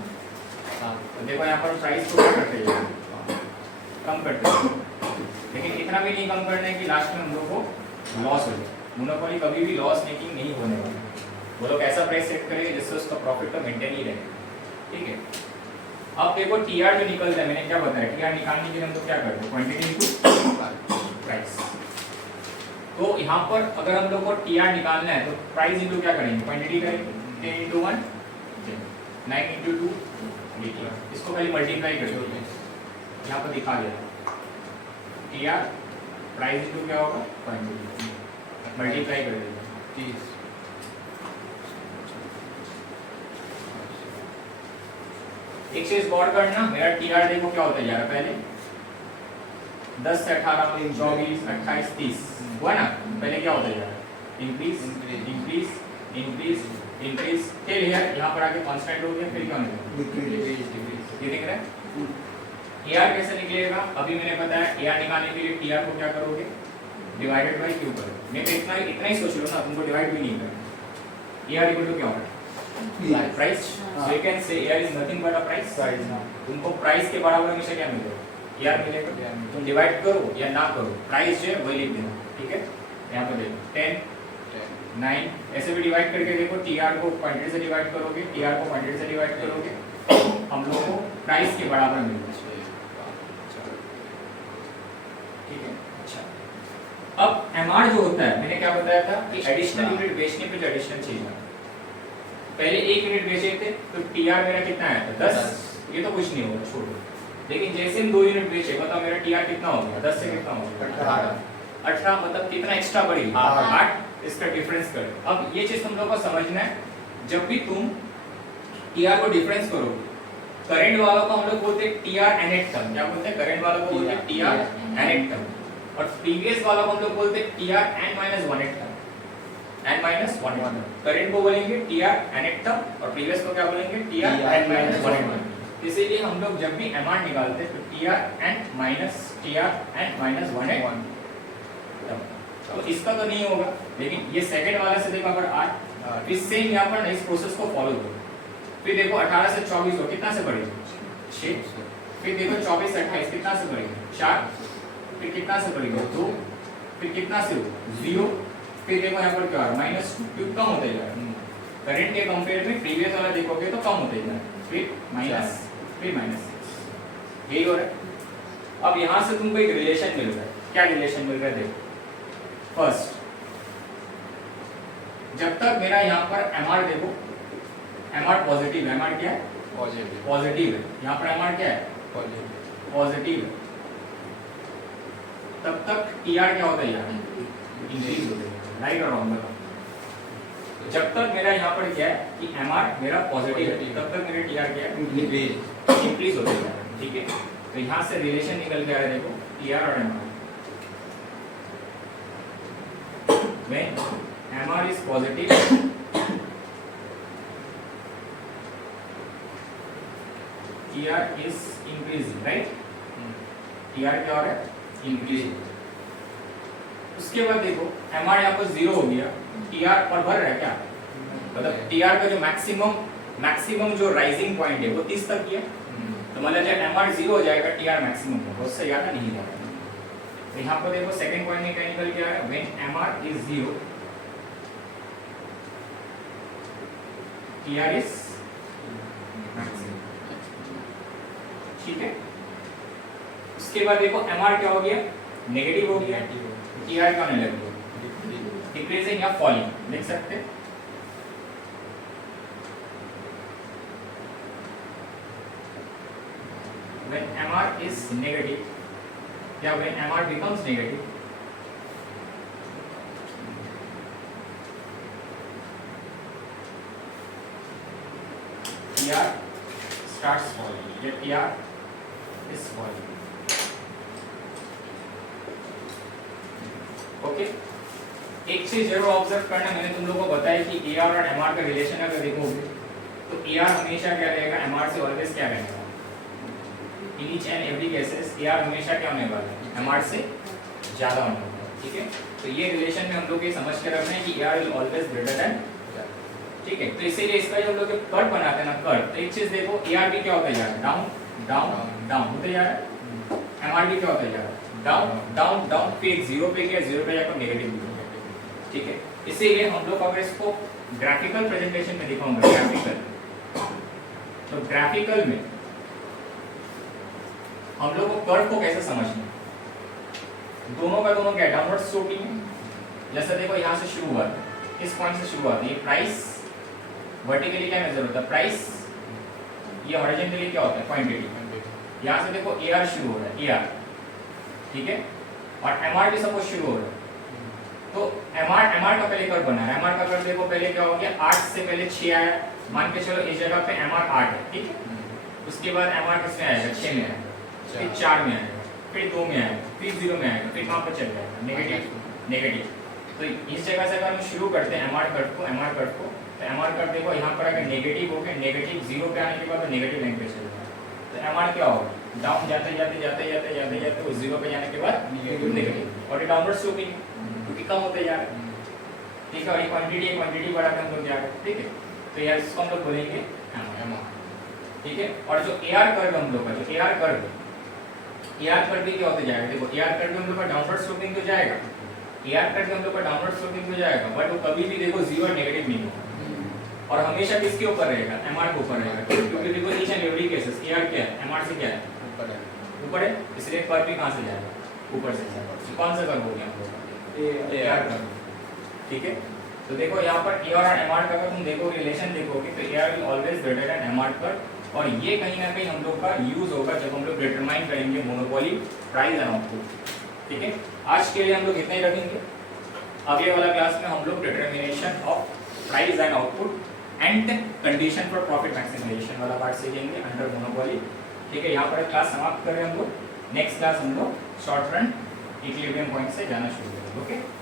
तो देखो यहाँ पर प्राइस को क्या करते हैं, कम करते हैं, लेकिन इतना भी नहीं कम करना है कि लास्ट में हम लोग को लॉस हो जाए। मोनोपोली कभी भी लॉस मेकिंग नहीं होने वाला, वो लोग ऐसा प्राइस सेट करेंगे जिससे उसका प्रॉफिट तो मेंटेन ही रहे, ठीक है। अब देखो TR जो निकलता है, मैंने क्या बताया, TR निकालने के लिए हम लोग क्या करते हैं, क्वांटिटी इनटू प्राइस। तो यहाँ पर अगर हम लोग को TR निकालना है तो प्राइस इनटू क्या करेंगे, क्वांटिटी करेंगे, 10 × 1 9 × 2 18। इसको पहले मल्टीप्लाई कर दो, यहाँ पर दिखा दिया TR प्राइस इनटू क्या होगा, क्वांटिटी, मल्टीप्लाई कर देंगे 30। एक चीज गौर करना, मेरा TR देखो क्या होता जा रहा है, पहले 10 से 18 24 28 30 हुआ ना, पहले क्या होता जा रहा है, इंक्रीज इंक्रीज इंक्रीज इंक्रीज, फिर यहाँ पर आके कांस्टेंट हो गया, फिर क्या होगा, डिक्रीज। ये दिख रहा है। AR कैसे निकलेगा, अभी मैंने बताया AR निकालने के लिए TR को क्या करोगे, डिवाइडेड बाय Q करो। नहीं तो इतना ही सोच लो ना, तुमको डिवाइड भी नहीं करना। AR इक्वल टू क्या होगा, price. So you can say AR is nothing but a price. तुमको प्राइस के बराबर हमेशा क्या मिलेगा, AR मिलेगा। तुम डिवाइड करो या ना करो, प्राइस जो है वही लिख देना, ठीक है। यहाँ पर देखो 10 9 ऐसे भी डिवाइड करके देखो, TR को क्वांटिटी से डिवाइड करोगे, TR को क्वांटिटी से डिवाइड करोगे, हम लोग को प्राइस के बराबर मिलना चाहिए। ठीक है, अच्छा अब एमआर जो होता है, मैंने क्या बताया था कि एडिशनल यूनिट बेचने पे जो एडिशनल चीज है, पहले 1 यूनिट बेचे थे तो टीआर मेरा कितना आया था 10, ये तो कुछ नहीं होगा छोड़ो। लेकिन जैसे हम 2 यूनिट बेचे, बताओ मेरा टीआर कितना हो गया, 10 से कितना हो गया 18, मतलब कितना एक्स्ट्रा बढ़ी 8, इसका डिफरेंस कर। अब ये चीज तुम लोग को समझना है, जब भी तुम टीआर को डिफरेंस करोगे, करंट वालों को हम लोग बोलते हैं टीआर एनेट टर्म, क्या बोलते हैं, करंट वालों को बोलते हैं टीआर एनेट टर्म, और प्रीवियस वालों को हम लोग बोलते हैं TR n-1 term, n-1 term. Current को बोलेंगे टीआर एनेट टर्म और प्रीवियस को क्या बोलेंगे टीआर n-1 टर्म। इसीलिए हम लोग जब भी एमआर निकालते हैं तो टीआर n-1 टर्म। तो इसका तो नहीं होगा, लेकिन ये सेकंड वाला से देखो अगर 8, फिर सेम यहाँ पर इस प्रोसेस को फॉलो करो, फिर देखो 18 से 24 हो कितना से बढ़ेगी 6, फिर देखो 24 से 28 कितना से बढ़ेगी 4, फिर कितना से बढ़ेगी 2, फिर कितना से 0, फिर देखो यहाँ पर क्या आ रहा है -2, क्यों कम होता जा रहा है। करंट के कंपेयर में प्रीवियस वाला देखोगे तो कम होता जा रहा है, फिर माइनस, फिर -6, यही हो रहा है। अब यहाँ से तुमको एक रिलेशन मिल रहा है, क्या रिलेशन मिल रहा है देखो। फर्स्ट, जब तक मेरा यहाँ पर एमआर देखो, एमआर पॉजिटिव है, एमआर क्या है पॉजिटिव है, यहाँ पर एमआर क्या है पॉजिटिव है, तब तक टीआर क्या होता है यार इंक्रीज होता है, राइट और रॉन्ग बताओ। जब तक मेरा यहाँ पर क्या है कि एमआर मेरा पॉजिटिव है, तब तक मेरा टीआर क्या है इंक्रीज होता है, ठीक है। तो यहाँ से रिलेशन निकल के आ रहा है देखो, टीआर और MR. When MR is positive, TR is increasing, right? TR क्या हो रहा है? Increasing. उसके बाद देखो MR यहाँ पर 0 हो गया, TR और बढ़ रहा है क्या? मतलब TR का जो मैक्सिमम जो राइजिंग पॉइंट है वो 30 तक ही है, तो मतलब जब MR 0 हो जाएगा TR मैक्सिमम होगा, उससे ज़्यादा नहीं जाएगा। तो यहाँ पर देखो सेकंड पॉइंट में क्या निकल के आ रहा है, when MR is 0 TR is maximum, ठीक है। उसके बाद देखो MR क्या हो गया नेगेटिव हो गया, TR क्या होने लग गया डिक्रीजिंग या फॉलिंग, देख सकते हैं। When MR is negative, yeah, when MR becomes negative, TR starts falling, yeah, TR is falling, okay। एक चीज जरूर ऑब्जर्व करना, मैंने तुम लोगों को बताया कि AR और MR का रिलेशन अगर देखोगे तो AR हमेशा क्या रहेगा, MR से ऑलवेज क्या रहेगा, in each and every cases AR हमेशा क्या होने वाला है MR से ज्यादा होने वाला है, ठीक है। तो ये रिलेशन में हम लोग ये समझ के रखना है कि AR will always greater than, ठीक है। तो इसीलिए इसका जो हम लोग कर्व बनाते हैं ना कर्व, तो एक चीज देखो AR भी क्या होता जा रहा है डाउन डाउन डाउन होते जा रहा है, MR भी क्या होता जा रहा है डाउन डाउन डाउन, फिर 0 पे गया, 0 पे जाकर नेगेटिव, ठीक है। इसीलिए हम लोग अगर इसको ग्राफिकल प्रेजेंटेशन में दिखाऊंगा ग्राफिकल, तो ग्राफिकल में हम लोग को कर्व को कैसे समझना, दोनों का दोनों क्या डाउनवर्ड स्लोपिंग है। जैसे देखो यहाँ से शुरू हुआ था, इस पॉइंट से शुरू हुआ था, ये प्राइस वर्टिकली क्या मेजर होता है प्राइस, ये हॉरिजॉन्टली क्या होता है क्वांटिटी। यहाँ से देखो AR शुरू हो रहा है AR, ठीक है, और MR भी सपोज शुरू हो रहा है, तो MR का पहले कर्व बना है, MR का कर्व देखो पहले क्या हो गया 8 से पहले 6 आया, मान के चलो इस जगह पे MR 8 है, ठीक है। उसके बाद MR किसमें आएगा 6 में आएगा, फिर 4 में आएगा, फिर 2 में आएगा, फिर 0 में आएगा, फिर कहाँ पर चल जाएगा नेगेटिव। तो इस जगह से अगर हम शुरू करते हैं MR कर्व को, तो MR कर्व देखो यहाँ पर अगर नेगेटिव हो गया, नेगेटिव 0 पे आने के बाद नेगेटिव लाइन पे चल जाएगा, तो MR क्या होगा डाउन जाते जाते वो 0 पे जाने के बाद नेगेटिव, और ये डाउनवर्ड स्लोपिंग क्योंकि कम होते जा रहा है, ठीक है। और ये क्वांटिटी बढ़ाते हम लोग जा रहे हैं, ठीक है। तो यार इसको हम लोग बोलेंगे MR, ठीक है। और जो AR कर्व हम लोग का, जो AR कर्व भी क्या होते जाएगा, देखो AR कर्व हम लोग का डाउनवर्ड स्लोपिंग तो जाएगा, AR कर्व हम लोग का डाउनवर्ड स्लोपिंग तो जाएगा, बट वो कभी भी देखो 0 नेगेटिव नहीं होगा। और हमेशा किसके ऊपर रहेगा, एमआर के ऊपर रहेगा, क्योंकि देखो each and every cases AR क्या है, एमआर से क्या है ऊपर है, इसलिए पर भी कहां से जाएगा, ऊपर से जाएगा। तो कौन सा कर्व हो गया हम लोग का, एआर कर्व, ठीक है। तो देखो यहाँ पर ए और एमआर का अगर तुम देखो रिलेशन देखोगे तो AR will always greater than MR पर, और ये कहीं ना कहीं हम लोग का यूज होगा जब हम लोग डिटरमाइन करेंगे मोनोपोली प्राइस एंड आउटपुट, ठीक है। आज के लिए हम लोग इतना ही रखेंगे, अगले वाला क्लास में हम लोग determination of price and output and condition for profit maximization वाला पार्ट सीखेंगे अंडर मोनोपोली, ठीक है। यहाँ पर क्लास समाप्त करें हम लोग, नेक्स्ट क्लास हम लोग शॉर्ट रन इक्विलिब्रियम पॉइंट से जाना शुरू करेंगे, ओके।